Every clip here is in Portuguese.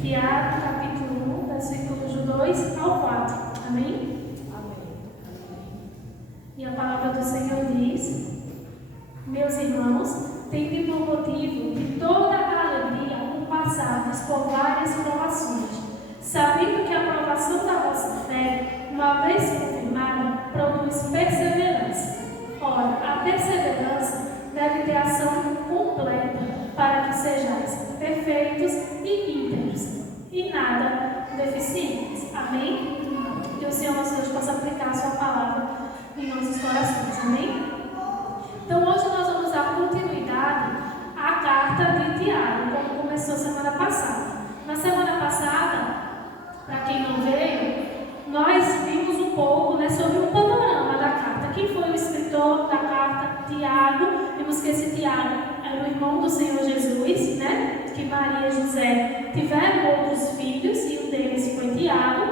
Tiago, capítulo 1, versículos do 2 ao 4. Amém? Amém. E a palavra do Senhor diz: Meus irmãos, tende por motivo de toda a alegria por passardes por várias provações, sabendo que a provação da vossa fé, uma vez confirmada, produz perseverança. Ora, a perseverança deve ter ação completa, para que sejais perfeitos e íntegros, e nada deficientes. Amém? Que o Senhor nosso Deus possa aplicar a sua palavra em nossos corações. Amém? Então hoje nós vamos dar continuidade à carta de Tiago, como começou semana passada. Na semana passada, para quem não veio, nós vimos um pouco, sobre o panorama da carta. Quem foi o escritor da carta? Tiago. Vimos que esse Tiago era o irmão do Senhor Jesus, que Maria e José tiveram outros filhos e um deles foi Tiago.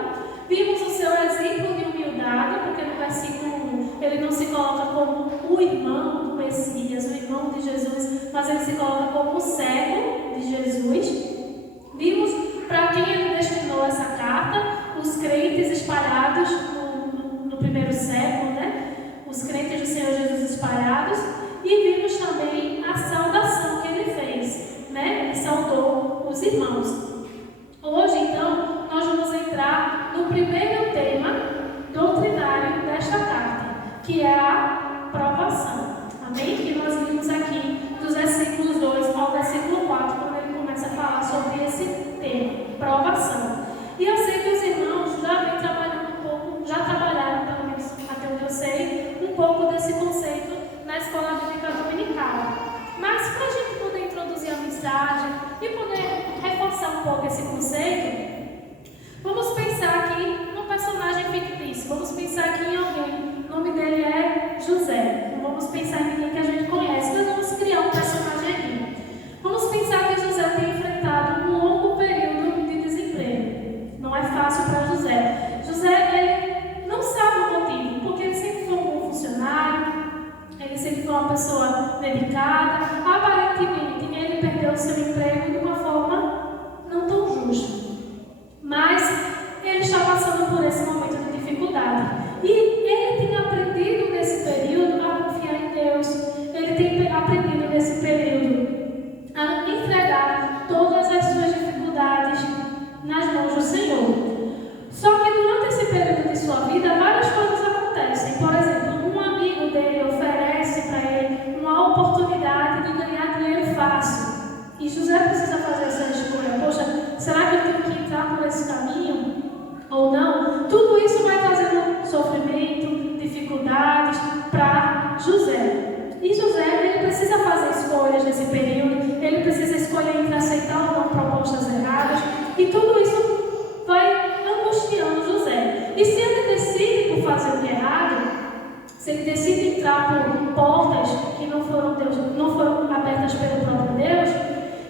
Vimos o seu exemplo de humildade, porque no versículo 1 ele não se coloca como o irmão do Messias, o irmão de Jesus, mas ele se coloca como o servo de Jesus. Vimos para quem ele destinou essa carta, os crentes espalhados no primeiro século, os crentes do Senhor Jesus espalhados, e vimos também a saudação que ele fez, ele saudou os irmãos. Hoje, então, nós vamos entrar no primeiro tema doutrinário desta carta, que é a provação. Amém? Que nós vimos aqui dos versículos 2 ao versículo 4, quando ele começa a falar sobre esse tema, provação. E eu sei que os irmãos já vêm trabalhando um pouco, já trabalharam, pelo menos até onde eu sei, um pouco desse conceito na escola bíblica dominical. Mas para a gente poder introduzir a mensagem e poder reforçar um pouco esse conceito, vamos pensar aqui num personagem fictício. Vamos pensar aqui em alguém. O nome dele é José. Não vamos pensar em ninguém que a gente conhece, mas vamos criar um personagem aqui. Vamos pensar que José tem enfrentado um longo período de desemprego. Não é fácil para José. José, ele não sabe o motivo, porque ele sempre foi um bom funcionário, ele sempre foi uma pessoa dedicada. Aparentemente, ele perdeu o seu emprego de uma forma não tão justa. Mas ele está passando por esse momento de dificuldade. E ele tem aprendido nesse período a confiar em Deus. Ele tem aprendido nesse período a entregar todas as suas dificuldades nas mãos do Senhor. Só que durante esse período de sua vida, várias coisas acontecem. Por exemplo, um amigo dele oferece para ele uma oportunidade de ganhar dinheiro fácil. E José precisa fazer essa escolha. Poxa, será que eu tenho que entrar por esse caminho ou não? Tudo isso vai trazendo sofrimento, dificuldades para José. E José, ele precisa fazer escolhas nesse período. Ele precisa escolher entre aceitar ou não propostas erradas. E tudo isso vai angustiando José. E se ele decide por fazer o que é errado, se ele decide entrar por portas que não foram abertas pelo próprio Deus,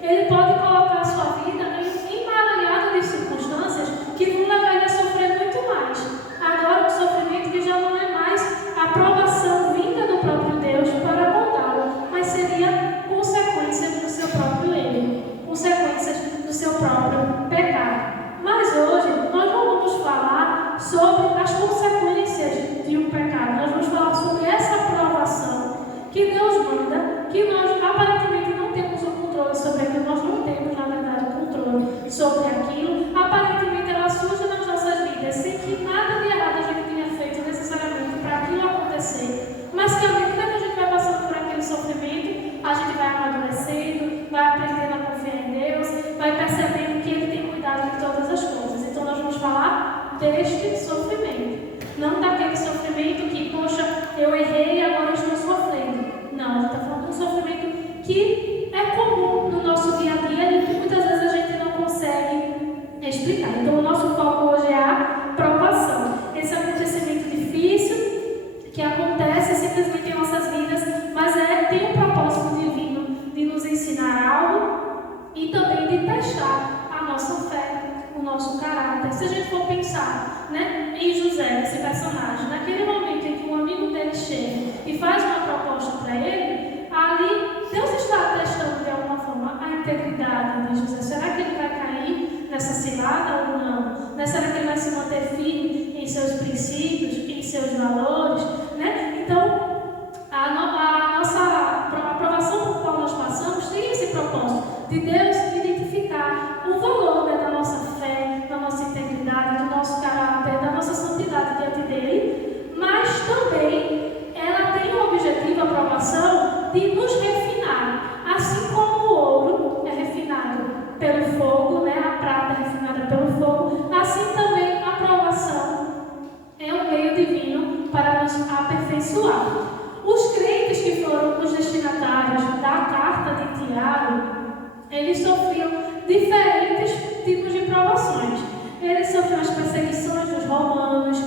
ele pode colocar a sua vida em emaranhado de circunstâncias que vão levar ele a sofrer muito mais. Agora, um sofrimento que já não é mais a aprovação vinda do próprio Deus para moldá-lo, mas seria consequência do seu próprio erro, consequências do seu próprio pecado. Mas hoje nós não vamos falar sobre as consequências de um pecado. Nós vamos falar sobre essa aprovação que Deus manda, que nós aparentemente não temos o controle sobre aquilo. Nós não temos, na verdade, o controle sobre aquilo. Aparentemente ela surge nas nossas vidas sem que nada de errado a gente tenha feito necessariamente para aquilo acontecer. Mas que à medida que a gente vai passando por aquele sofrimento, a gente vai amadurecendo, vai aprendendo a confiar em Deus, vai percebendo que Ele tem cuidado de todas as coisas. Então nós vamos falar deste sofrimento, não daquele sofrimento que, poxa, eu errei e agora eu estou sofrendo. Não, a gente está falando de um sofrimento que é comum no nosso dia a dia e que muitas vezes a gente não consegue explicar. Então o nosso foco hoje é a provação. Esse acontecimento difícil que acontece simplesmente em nossas vidas, mas tem um propósito divino de nos ensinar algo e também de testar a nossa fé, o nosso caráter. Se a gente for pensar em José, esse personagem, naquele momento em que um amigo dele chega e faz uma proposta para ele, ali Deus está testando de alguma forma a integridade de José. Será que ele vai cair nessa valores, né? Então, a nossa aprovação por qual nós passamos tem esse propósito de Deus identificar o valor, né, da nossa fé, da nossa integridade, do nosso caráter, da nossa santidade diante dele, mas também ela tem o objetivo, a aprovação, de nos refinar, assim como o ouro é refinado pelo fogo, né, a prata é refinada pelo fogo, assim também a aprovação é um meio divino para nos aperfeiçoar. Os crentes que foram os destinatários da carta de Tiago, eles sofriam diferentes tipos de provações. Eles sofriam as perseguições dos romanos,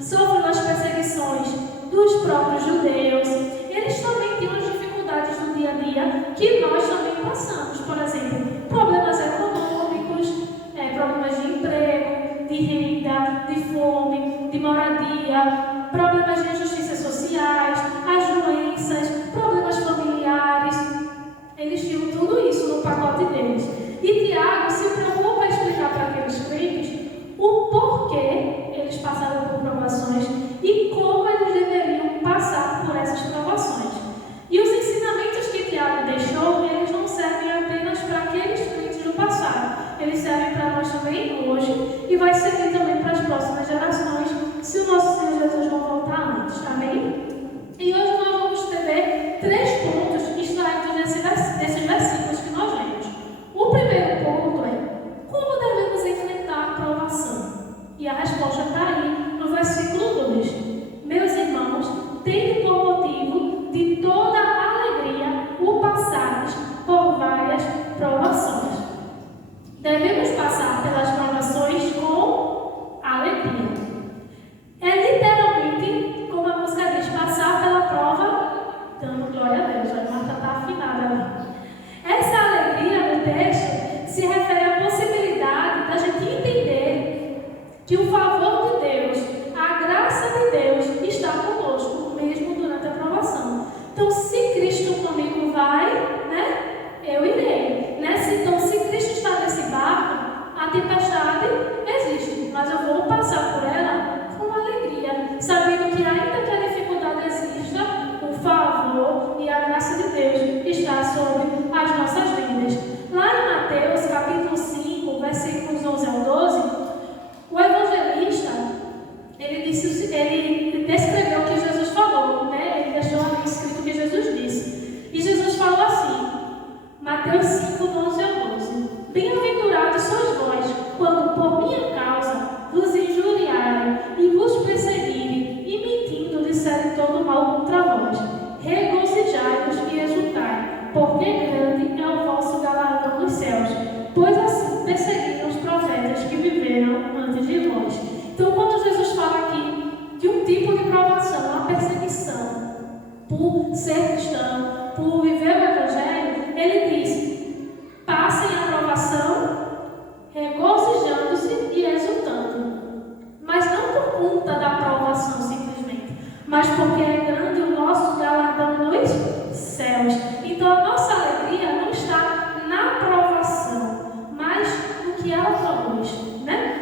sofriam as perseguições dos próprios judeus. Eles também tinham as dificuldades do dia a dia que nós também passamos. Por exemplo, problemas econômicos, problemas de emprego, de renda, de fome, de moradia, problemas de injustiças sociais, as doenças, problemas familiares. Eles tinham tudo isso no pacote deles. E Tiago se preocupa em explicar para aqueles crentes o porquê eles passaram por provações e como eles deveriam passar por essas provações. E os ensinamentos que Tiago deixou, eles não servem apenas para aqueles crentes do passado. Eles servem para nós também hoje e vai servir também para as próximas gerações, se o nosso Senhor Jesus não voltar antes. Amém? E hoje nós vamos ver 3 pontos extraídos desses versículos que nós lemos. O primeiro ponto é: como devemos enfrentar a provação? E a resposta está aí no versículo 2. Meus irmãos, tende por motivo de toda alegria o passares por várias provações. Devemos passar pelas provações com alegria. É literalmente, como a música diz, passar pela prova dando glória a Deus. A Marta está afinada ali. Essa alegria no texto se refere à possibilidade da gente entender que o favor de Deus, a graça de Deus está conosco, mesmo durante a provação. Então, se Cristo comigo vai, né, eu irei. Então, se Cristo está nesse barco, a tempestade existe, mas eu vou passar por ela com alegria, sabendo que ainda que a dificuldade exista, o favor e a graça de Deus está sobre as nossas vidas. Lá em Mateus, capítulo 5, versículos 11 ao 12, o evangelista, ele descreveu o que Jesus falou, né? Ele deixou ali escrito o que Jesus disse. E Jesus falou assim, Mateus 5, 11 ao 12: Bem-aventurados sois vós, quando por minha causa vos injuriarem e vos perseguirem, e mentindo disserem todo mal contra vós. Regozijai-vos e exultai, porque grande é o vosso galardão nos céus, pois assim perseguiram os profetas que viveram antes de vós. Então, quando Jesus fala aqui de um tipo de provação, a perseguição por ser cristão, por viver o Evangelho, ele diz: passem a provação regozijando-se e exultando. Mas não por conta da provação simplesmente, mas porque é grande o nosso galardão nos céus. Então a nossa alegria não está na provação, mas no que ela produz, né?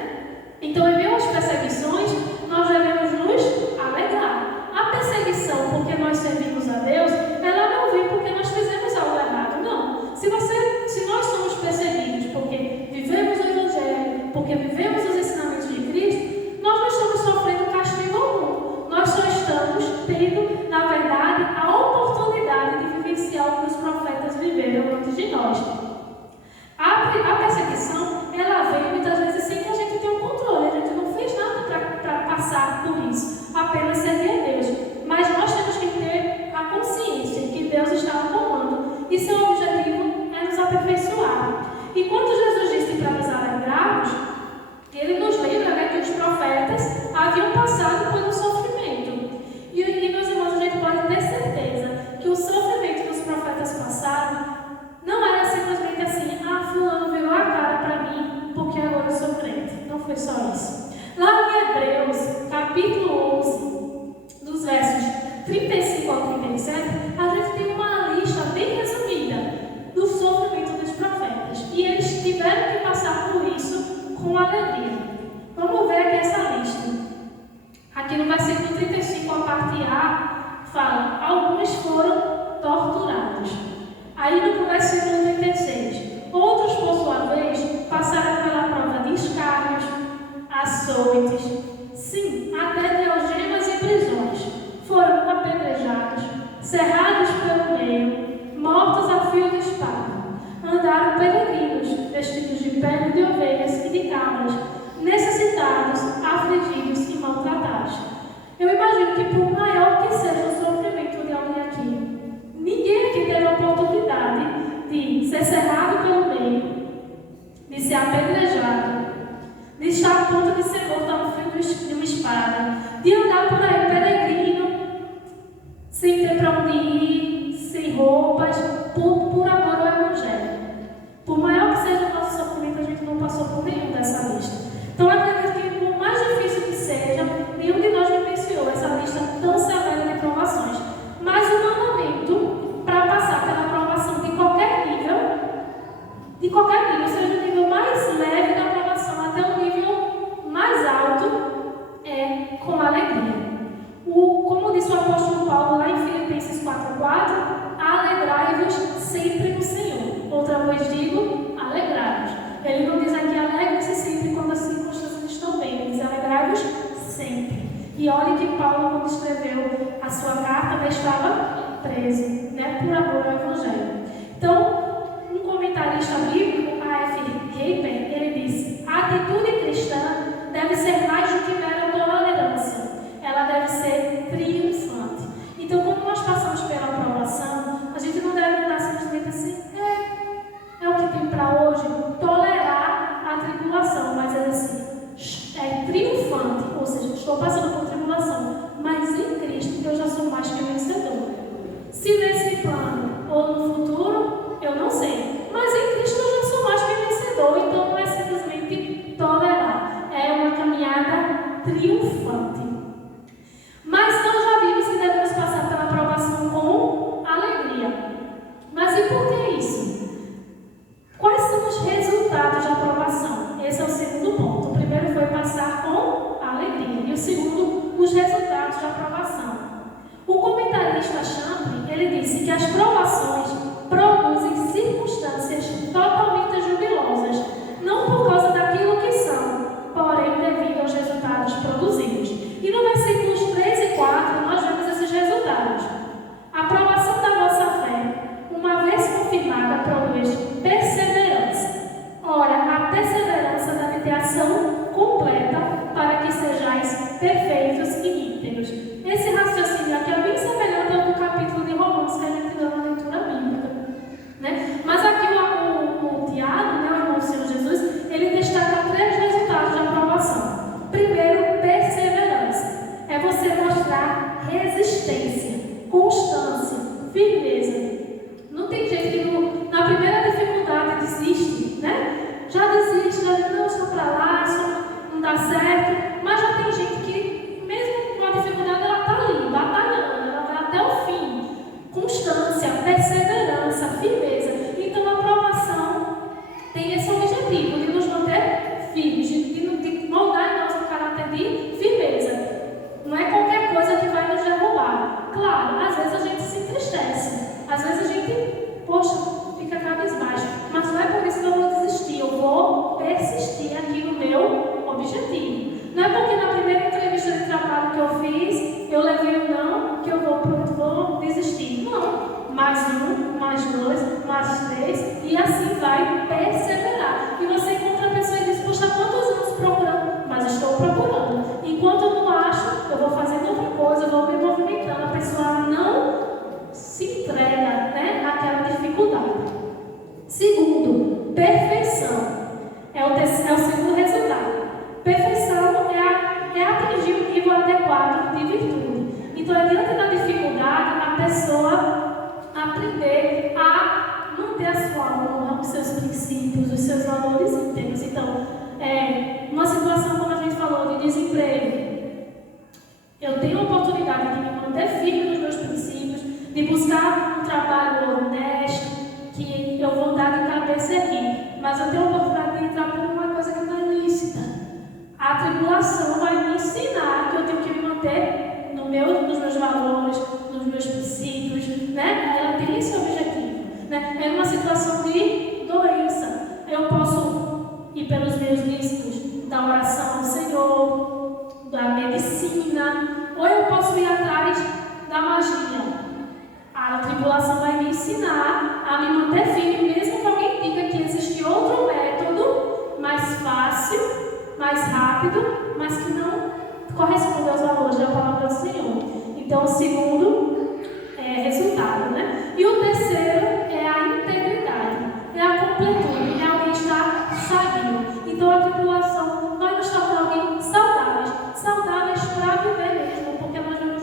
Então, em meio às perseguições, nós devemos nos alegrar. A perseguição, porque nós servimos a Deus, ela não vem porque nós fizemos algo errado, não. Se nós somos perseguidos porque vivemos o Evangelho, porque vivemos os ensinamentos de Cristo, nós não estamos sofrendo castigo algum. Nós só estamos tendo, na verdade, a oportunidade de vivenciar o que os profetas viveram antes de nós. A perseguição, ela vem muitas vezes sem que a gente tenha um controle. A gente não fez nada para passar por isso, apenas servir a Deus. Mas nós temos que ter a consciência que Deus está no comando e seu objetivo é nos aperfeiçoar. E quando Jesus disse para nos alegrarmos, ele nos lembra, né, que os profetas haviam passado pelo sofrimento. E meus irmãos, a gente pode ter certeza que o sofrimento que os profetas passaram não era simplesmente assim: fulano virou a cara para mim porque agora eu sou crente. Não foi só isso. Lá em Hebreus, capítulo 11, dos versos 35 ao 37, a gente tem uma lista bem resumida do sofrimento dos profetas. E eles tiveram que passar por com alegria. Vamos ver aqui essa lista. Aqui no versículo 35 ovelhas e de cabras, necessitados, afligidos e maltratados. Eu imagino que por maior que seja o sofrimento de alguém aqui, ninguém aqui teve a oportunidade de ser cerrado pelo meio, de ser apedrejado, de estar a ponto de ser morto ao fio de uma espada, de andar por aí peregrino, sem ter para onde ir, sem roupas, por amor ao Evangelho. Por maior que seja o nosso sofrimento, a gente não passou por nenhum dessa lista. Então, acredito que, por mais difícil que seja, nenhum de nós vivenciou essa lista tão severa de provações. Mas o mandamento para passar pela provação de qualquer nível, seja o nível mais leve da provação até o nível mais alto, é com alegria. Como disse o apóstolo Paulo lá em Filipenses 4:4, alegrai-vos sempre no Senhor. Outra vez digo, alegrai-vos. Ele não diz aqui alegre-se sempre quando as circunstâncias estão bem, ele diz alegrai-vos sempre. E olhe que Paulo, quando escreveu a sua carta, já estava preso, né, por amor ao Evangelho. Então, um comentarista bíblico, A.F. Heiper, ele disse: a atitude cristã deve ser mais do que mera tolerância, ela deve ser triunfante. Então, quando nós passamos pela aprovação, a gente não deve andar simplesmente assim, é o que tem para hoje, tolerar a tribulação, mas é assim, é triunfante, ou seja, estou passando por tribulação, mas em Cristo eu já sou mais que vencedor. Se nesse plano ou no futuro, eu não sei, mas em Cristo eu já sou mais que vencedor, então não é simplesmente tolerar, é uma caminhada triunfante. Mas nós já vimos que devemos passar pela aprovação com alegria. Mas e por que isso? Quais são os resultados da aprovação? Esse é o segundo ponto. O primeiro foi passar com alegria. E o segundo, os resultados da aprovação. O comentarista Champlin, ele disse que as provações produzem circunstâncias totalmente jubilosas, não por causa daquilo que são, porém devido aos resultados produzidos. E no versículos 3 e 4, nós vemos esses resultados. A aprovação da nossa fé, uma vez confirmada, produz perseverança. Ora, a perseverança deve ter ação completa para que sejais perfeitos e íntegros. Esse raciocínio aqui é bem semelhante ao do capítulo de Romanos que a gente deu na leitura bíblica, né? Mas aqui o Tiago, né, o irmão do Senhor Jesus, ele destaca 3 resultados da aprovação. Primeiro, perseverança. É você mostrar resistência, constância, firmeza. Não tem gente que na primeira dificuldade desiste, né? Já desiste, já diz, não, estou para lá, isso não dá certo. Mas já tem gente que, mesmo com a dificuldade, ela está ali, batalhando, ela vai até o fim. Constância, perseverança, firmeza. Então a aprovação tem esse objetivo de nos manter firmes, de moldar em nós um caráter de firmeza. Não é qualquer coisa que vai nos derrubar. Claro, às vezes a gente se entristece, às vezes a gente, poxa, fica cabisbaixo, mas não é por isso que eu vou desistir, eu vou persistir aqui no meu objetivo. Não é porque na primeira entrevista de trabalho que eu fiz, eu levei um não, que eu vou desistir. Não, mais um, mais 2, mais 3, e assim vai perseverar. E você encontra a pessoa e diz, poxa, quantos anos procurando? Mas estou procurando. Enquanto eu não acho, eu vou fazendo outra coisa, eu vou me movimentando. A pessoa não se entrega, né, àquela dificuldade. Segundo, perfeição. É o segundo resultado. Perfeição é atingir um nível adequado de virtude. Então, diante da dificuldade, a pessoa aprender a manter a sua honra, os seus princípios, os seus valores internos. Então, uma situação como a gente falou de desemprego, eu tenho a oportunidade de me manter firme nos meus princípios, de buscar um trabalho honesto, que eu vou dar de cabeça aqui, mas eu tenho a oportunidade de entrar por uma coisa que não é lícita. A tribulação vai me ensinar que eu tenho que me manter nos meus valores, nos meus princípios, né? Ela tem esse objetivo, né? É uma situação de doença. Eu posso ir pelos meios lícitos da oração ao Senhor, da medicina, ou eu posso ir atrás da magia. A tribulação vai me ensinar a me manter firme, mesmo que alguém diga que existe outro método mais mais rápido, mas que não corresponde aos valores da palavra do Senhor. Então, o segundo é resultado, né? E o terceiro é a integridade, é a completude, é alguém estar sadio. Então, a tribulação vai nos tornar alguém saudáveis para viver mesmo, porque nós vemos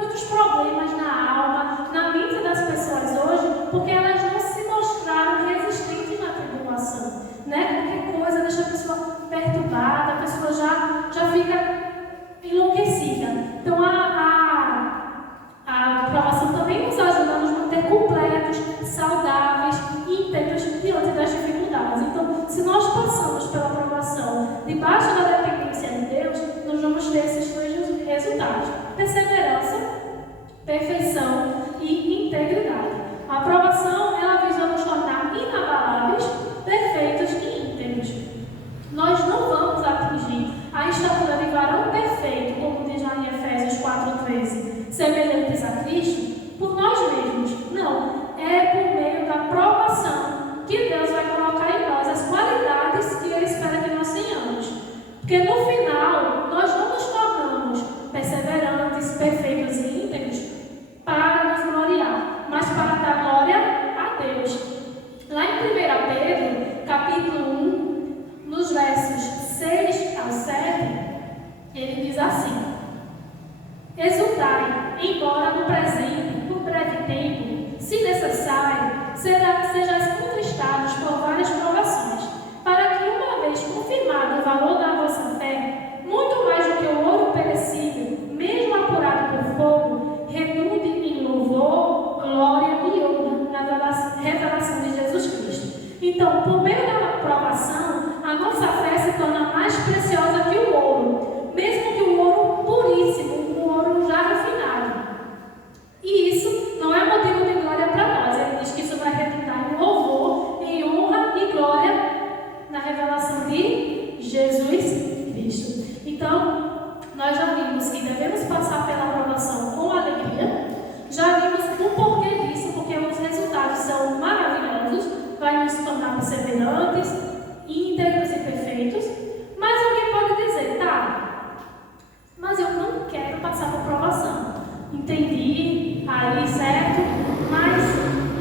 muitos problemas na alma, na mente das pessoas hoje, porque elas não se mostraram resistentes na tribulação, né? Qualquer coisa deixa a pessoa perturbada, a pessoa já fica enlouquecida. Então, a aprovação também nos ajuda a nos manter completos, saudáveis, íntegros diante das dificuldades. Então, se nós passamos pela aprovação debaixo da dependência de Deus, nós vamos ter esses dois resultados: perseverança, perfeição e integridade. A aprovação, ela visa nos tornar inabaláveis, perfeitos e íntegros. Nós não vamos atingir a estatura de varão perfeito, como diz lá em Efésios 4,13, semelhantes a Cristo, por nós mesmos. Não, é por meio da provação que Deus vai colocar em nós as qualidades que Ele espera que nós tenhamos. Porque no final, nós não nos tornamos perseverantes, perfeitos e íntegros para nos gloriar, mas para dar glória a Deus. Lá em 1 Pedro, capítulo 1, nos versos 6 ao 7, ele diz assim: exultai, embora no presente, por breve tempo, se necessário, sejais contristados por várias provações, para que, uma vez confirmado o valor da vossa fé, muito mais do que o ouro perecível, mesmo apurado por fogo, redunde em louvor, glória e honra na revelação de Jesus Cristo. Então, por meio da provação, a nossa fé se torna mais preciosa que o ouro, mesmo que o ouro puríssimo, o ouro já refinado. E isso não é motivo de glória para nós. Ele diz que isso vai redundar em louvor, em honra e glória na revelação de Jesus Cristo. Então, nós já vimos que devemos passar pela aprovação com alegria. Já vimos o porquê disso, porque os resultados são maravilhosos, vai nos tornar perseverantes, íntegros e perfeitos. Mas alguém pode dizer: tá, mas eu não quero passar por provação. Entendi, aí certo, mas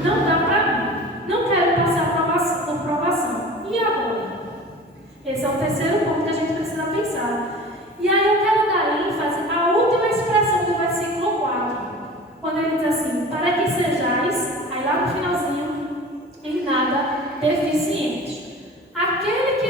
não dá para mim. Não quero passar por provação. E agora? Esse é o terceiro ponto que a gente precisa pensar. E aí eu quero dar ênfase à última expressão do versículo 4, quando ele diz assim: para que sejais, aí lá no finalzinho, em nada deficientes. Aquele que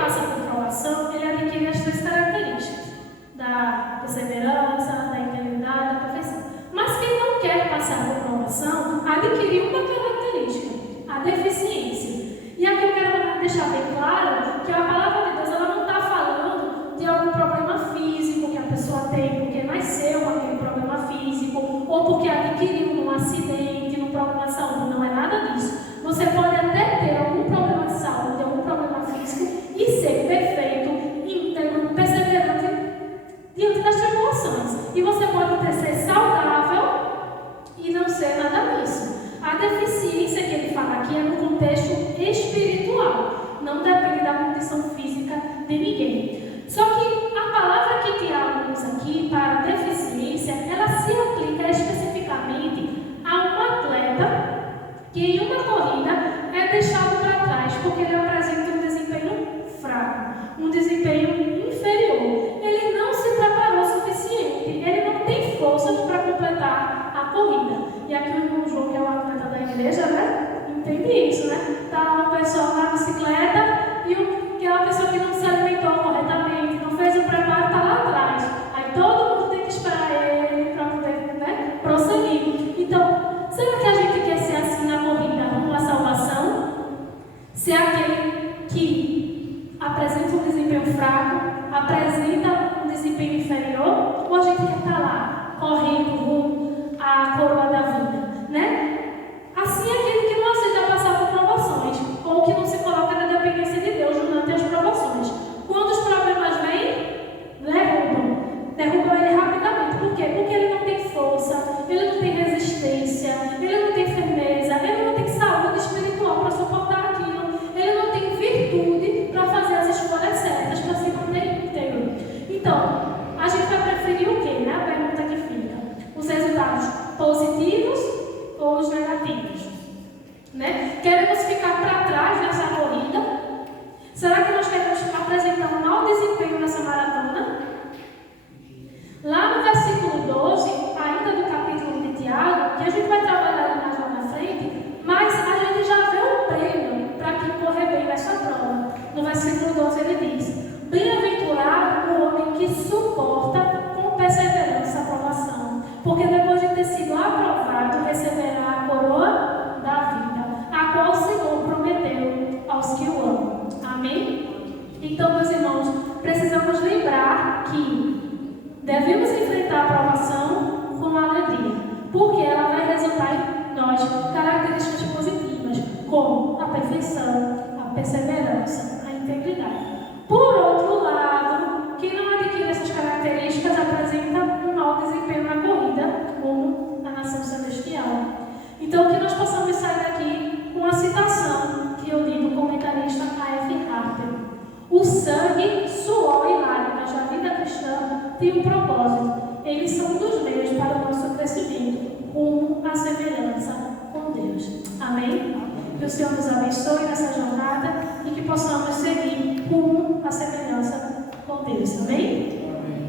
passa por provação, ele adquire as três características: da perseverança, da integridade, da perfeição. Mas quem não quer passar por provação, adquire uma característica: a deficiência. E aqui eu quero deixar bem claro que a palavra de Deus, ela não está falando de algum problema físico que a pessoa tem porque nasceu com aquele problema físico, ou porque adquiriu num acidente, num problema de saúde. Não é nada disso. Você pode até ter algum problema de saúde, algum problema físico e ser perfeito, íntegro, perseverante diante das tribulações. E você pode ser saudável e não ser nada disso. A deficiência que ele fala aqui é no contexto espiritual, não depende da condição física de ninguém. Só que a palavra que Tiago usa aqui para deficiência, ela se aplica especificamente a um atleta que em uma corrida é deixado para trás porque ele apresenta um desempenho fraco, um desempenho inferior. Ele não se preparou o suficiente, ele não tem forças para completar a corrida. E aqui o irmão João, que é o atleta da igreja, né? Entende isso, né? Está lá o pessoal na bicicleta e aquela pessoa que não se alimentou corretamente, não fez o preparo, está lá atrás. Aí todo mundo tem que esperar ele para poder, né, prosseguir. Então, será que a gente quer ser assim na corrida rumo à salvação? Ser aquele que apresenta um desempenho fraco, apresenta um desempenho inferior? Ou a gente quer estar lá, correndo rumo à coroa da vida, né? Assim, aquele que não aceita passar por provações, ou que não se coloca na dependência de Deus durante as provações. Quando os problemas vêm, derrubam ele rapidamente. Por quê? Porque ele não tem força, ele não tem resistência, ele não tem firmeza, ele não tem saúde espiritual para suportar aquilo, ele não tem virtude para fazer as escolhas certas. desempenho nessa maratona? Lá no versículo 12, ainda do capítulo de Tiago, que a gente vai trabalhar mais lá na frente, mas a gente já vê um prêmio para quem correr bem nessa prova. No versículo 12 ele diz: bem-aventurado o homem que suporta com perseverança a provação, porque depois de ter sido aprovado, receberá a coroa da vida, a qual o Senhor prometeu aos que o amam. Amém? Então, meus irmãos, precisamos lembrar que devemos enfrentar a provação com alegria, porque ela vai resultar em nós características positivas, como a perfeição, a perseverança, a integridade. Por outro lado, quem não adquire essas características apresenta um mau desempenho na corrida, como a nação celestial. Então, que nós possamos sair daqui com uma citação que eu li do comentarista A.F. Harper: o sangue, suor e lágrimas da vida cristã têm um propósito. Eles são um dos meios para o nosso crescimento, rumo à semelhança com Deus. Amém? Que o Senhor nos abençoe nessa jornada e que possamos seguir rumo à semelhança com Deus. Amém?